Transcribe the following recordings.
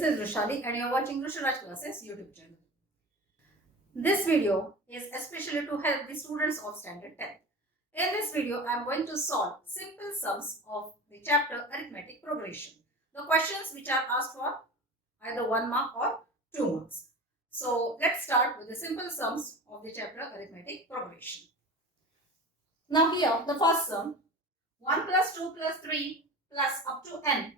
This is Rushali and you are watching Rusharaj Classes YouTube channel. This video is especially to help the students of Standard 10. In this video, I am going to solve simple sums of the chapter Arithmetic Progression. The questions which are asked for either 1 mark or 2 marks. So let's start with the simple sums of the chapter Arithmetic Progression. Now here the first sum, 1 plus 2 plus 3 plus up to n.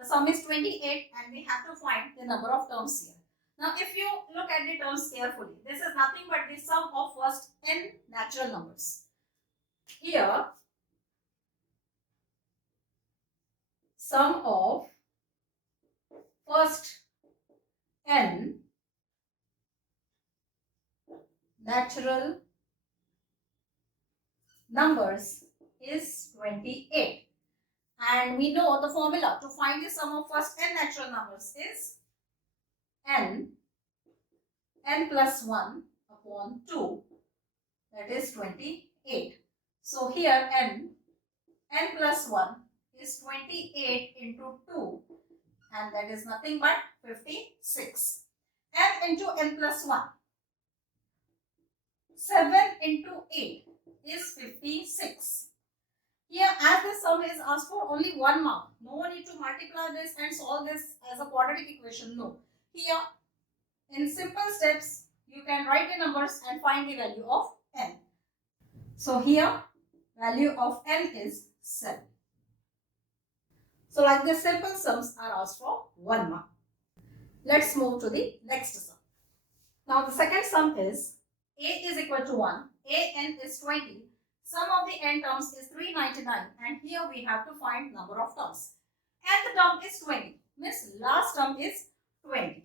The sum is 28 and we have to find the number of terms here. Now if you look at the terms carefully, this is nothing but the sum of first n natural numbers. Here, sum of first n natural numbers is 28. And we know the formula to find the sum of first n natural numbers is n plus 1 upon 2, that is 28. So here n plus 1 is 28 into 2 and that is nothing but 56. n into n plus 1, 7 into 8 is 56. Here as the sum is asked for only 1 mark, no need to multiply this and solve this as a quadratic equation, no. Here in simple steps you can write the numbers and find the value of n. So here value of n is 7. So like this simple sums are asked for 1 mark. Let's move to the next sum. Now the second sum is a is equal to 1, n is 20, sum of the n terms is 399 and here we have to find number of terms. Nth term is 20, means last term is 20.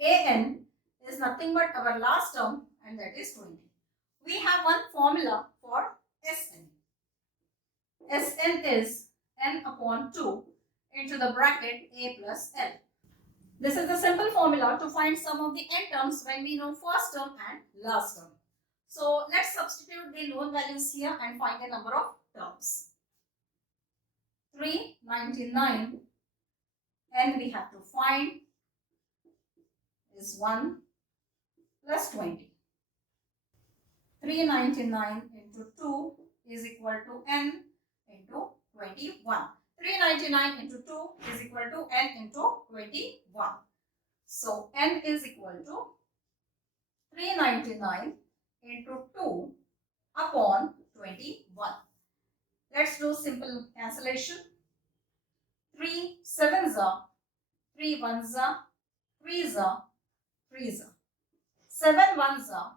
An is nothing but our last term and that is 20. We have one formula for Sn. Sn is n upon 2 into the bracket a plus l. This is the simple formula to find sum of the n terms when we know first term and last term. So let's substitute the known values here and find the number of terms. 399 n we have to find is 1 plus 20. 399 into 2 is equal to n into 21. 399 into 2 is equal to n into 21. So n is equal to 399 into 2 upon 21. Let's do simple cancellation. 3 sevens are, 3 ones are, 3s are, 3s are. 7 ones are,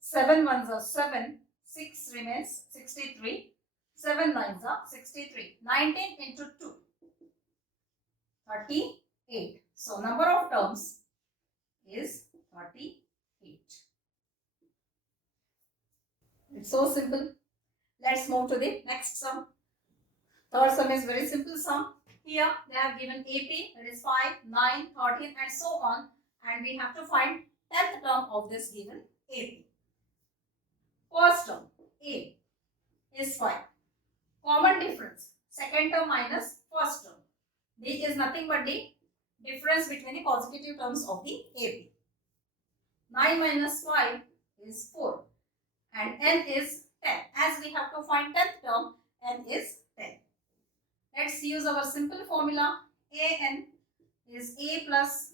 7 ones are 7, 6 remains 63, 7 nines are 63. 19 into 2, 38. So number of terms is 38. It's so simple. Let's move to the next sum. Third sum is very simple sum. Here they have given AP, that is 5, 9, 13 and so on, and we have to find 10th term of this given AP. First term A is 5. Common difference, second term minus first term. D is nothing but the difference between the consecutive terms of the AP. 9 minus 5 is 4 and n is 10. As we have to find 10th term, n is 10. Let's use our simple formula. An is a plus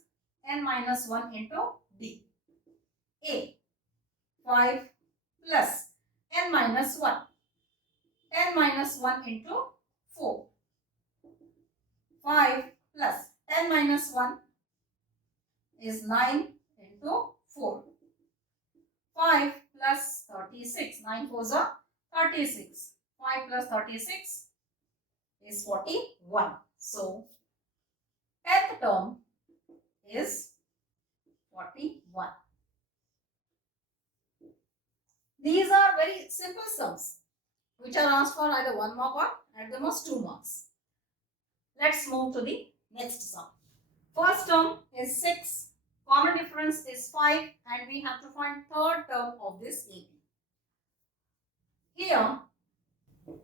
n minus 1 into d. A 5 plus n minus 1. 10 minus 1 into 4. 5 plus 10 minus 1 is 9 into 4. 5 plus 36. 9 4s are 36. 5 plus 36 is 41. So 10th term is 41. These are very simple sums which are asked for either 1 mark or at the most 2 marks. Let's move to the next sum. First term is 6, common difference is 5 and we have to find third term of this AP. Here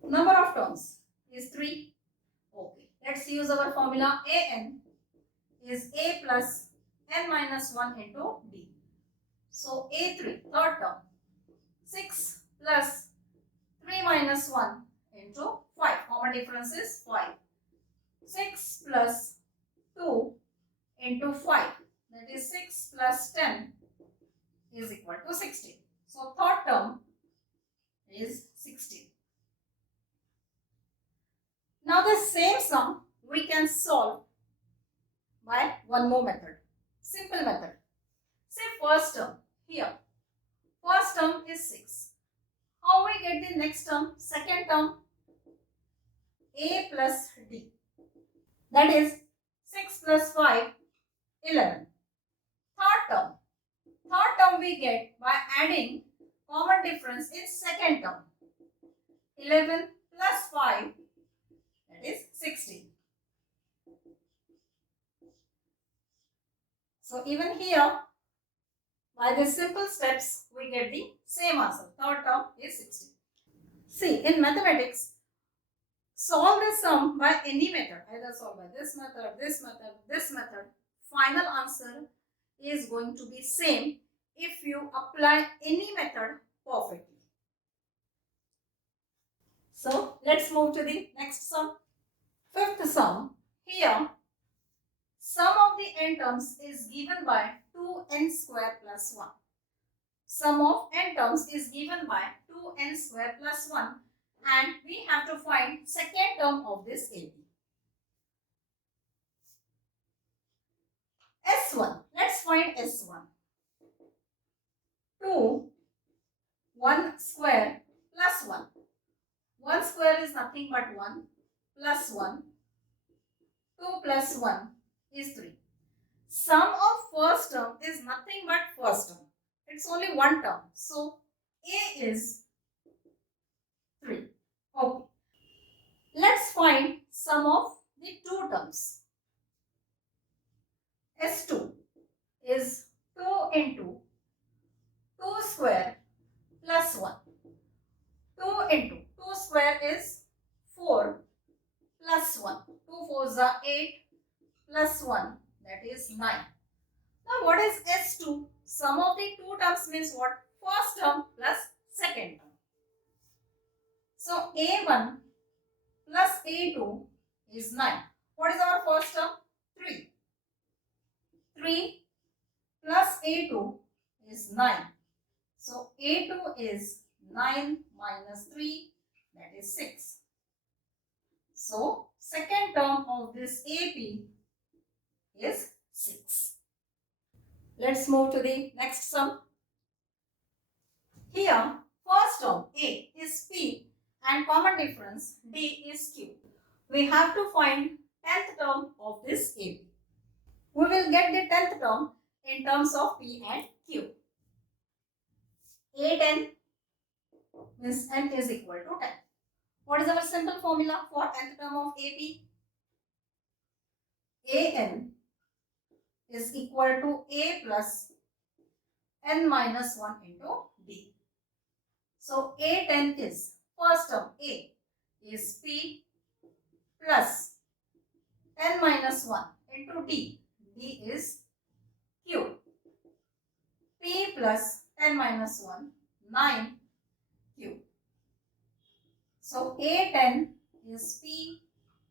number of terms is 3. Okay, let's let's use our formula. An is a plus n minus 1 into d. So a3, third term, 6 plus 3 minus 1 into 5. Common difference is 5. 6 plus 2 into 5. That is 6 plus 10 is equal to 16. So third term is 16. Now the same sum we can solve by one more method. Simple method. Say first term here. First term is 6. How we get the next term? Second term, a plus d. That is 6 plus 5, 11. Third term we get by adding common difference in second term. 11 plus 5, that is 16. So even here, by the simple steps, we get the same answer. Third term is 16. See, in mathematics, solve the sum by any method. Either solve by this method, this method, this method. Final answer is going to be same if you apply any method perfectly. So, let's move to the next sum. Fifth sum. Here, sum of the n terms is given by 2n square plus 1. Sum of n terms is given by 2n square plus 1 and we have to find second term of this AP. S1. Let's find S1. 2, 1 square plus 1. 1 square is nothing but 1 plus 1. 2 plus 1 is 3. Sum of first term is nothing but first term. It's only one term. So, A is 3. Okay. Let's find sum of the two terms. S2 is 2 into 2 square plus 1. 2 into 2 square is 4 plus 1. 2 4s are 8 plus 1, that is 9. Now what is S2? Sum of the two terms means what? First term plus second term. So A1 plus A2 is 9. What is our first term? 3. 3 plus A2 is 9. So A2 is 9 minus 3, that is 6. So second term of this AP is 6. Let's move to the next sum. Here, first term A is P and common difference D is Q. We have to find 10th term of this AP. We will get the 10th term in terms of P and Q. A10 means n is equal to 10. What is our simple formula for 10th term of AP? An is equal to A plus n minus 1 into D. So A10 is first term A is P plus n minus 1 into D. D is Q. P plus n minus 1, 9 Q. So A10 is P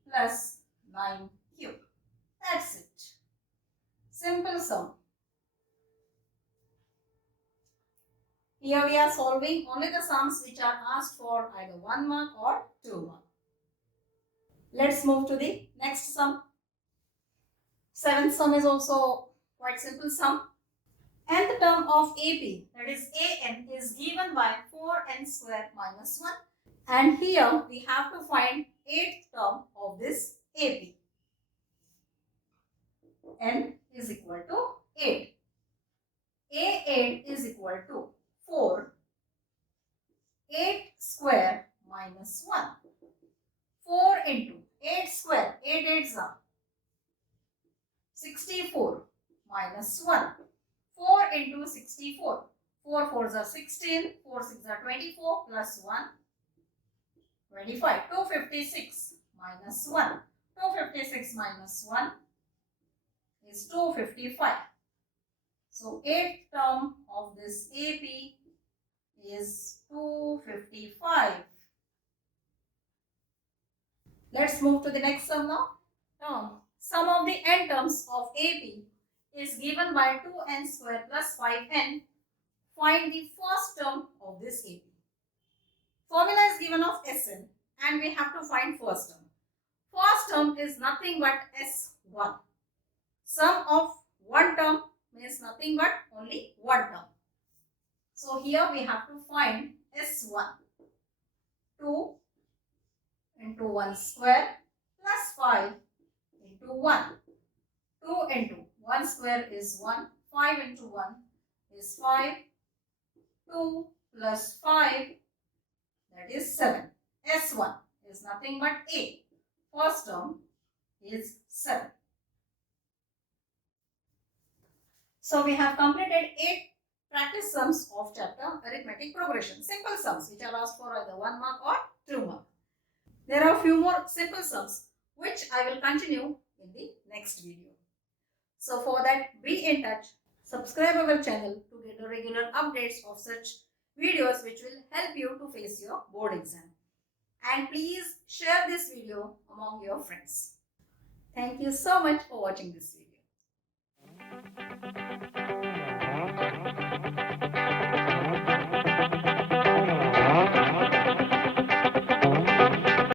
plus 9Q. That's it. Simple sum. Here we are solving only the sums which are asked for either 1 mark or 2 mark. Let's move to the next sum. Seventh sum is also quite simple sum. Nth term of AP, that is An, is given by 4n square minus 1. And here we have to find 8th term of this AP. N is equal to 8. A8 is equal to 4. 8 square minus 1. 4 into 8 square, 8 8s are 64 minus 1. 4 into 64. 4 4s are 16, 4 6 are 24 plus 1, 25. 256 minus 1. 256 minus 1 is 255. So 8th term of this AP is 255. Let's move to the next sum now. Now, sum of the n terms of AP is given by 2n square plus 5n. Find the first term of this AP. Formula is given of Sn and we have to find first term. First term is nothing but S1. Sum of one term means nothing but only one term. So here we have to find S1. 2 into 1 square plus 5 into 1. 2 into 1 square is 1. 5 into 1 is 5. 2 plus 5, that is 7. S1 is nothing but A. First term is 7. So we have completed 8 practice sums of chapter arithmetic progression. Simple sums which are asked for either 1 mark or 2 mark. There are a few more simple sums which I will continue in the next video. So for that, be in touch. Subscribe our channel to get the regular updates of such videos which will help you to face your board exam. And please share this video among your friends. Thank you so much for watching this video.